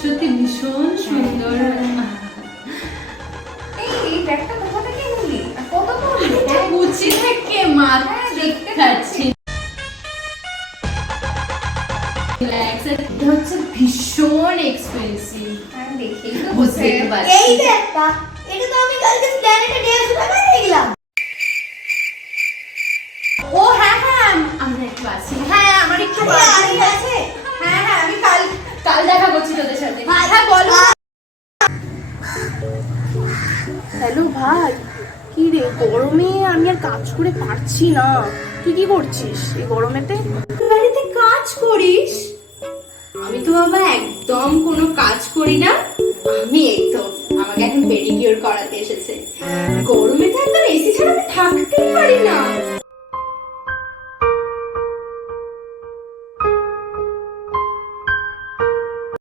সত্যি ভীষণ সুন্দর। এই ব্যাগটা কোথা থেকে নিলি? আর কত পড়লো? গুচি থেকে মাত্র দেখতে খাচ্ছি। এটা হচ্ছে ভীষণ এক্সপেন্সিভ। আমি দেখেই তো বুঝতে বুঝতে পারছি। এই ব্যাগটা, এটা তো আমি কালকে প্ল্যানেটে 150 টাকায় দেখলাম। ও হ্যাঁ হ্যাঁ, আমরা একটু আসি। হ্যাঁ আমার একটু আরে আছে। হ্যাঁ হ্যাঁ, আমি কাল দেখা করছি তোদের সাথে। ভাই, হ্যাঁ বলো। হ্যালো ভাই, কি রে গরমে আমি আর কাজ করে পারছি না। তুই কি করছিস এই গরমেতে? বাড়িতে কাজ করিস? আমি তো বাবা একদম কোনো কাজ করি না। আমি এই তো আমাকে এখন পেডিকিউর করাতে এসেছে। গরমে তো একদম এসি ছাড়া আমি থাকতেই পারি না।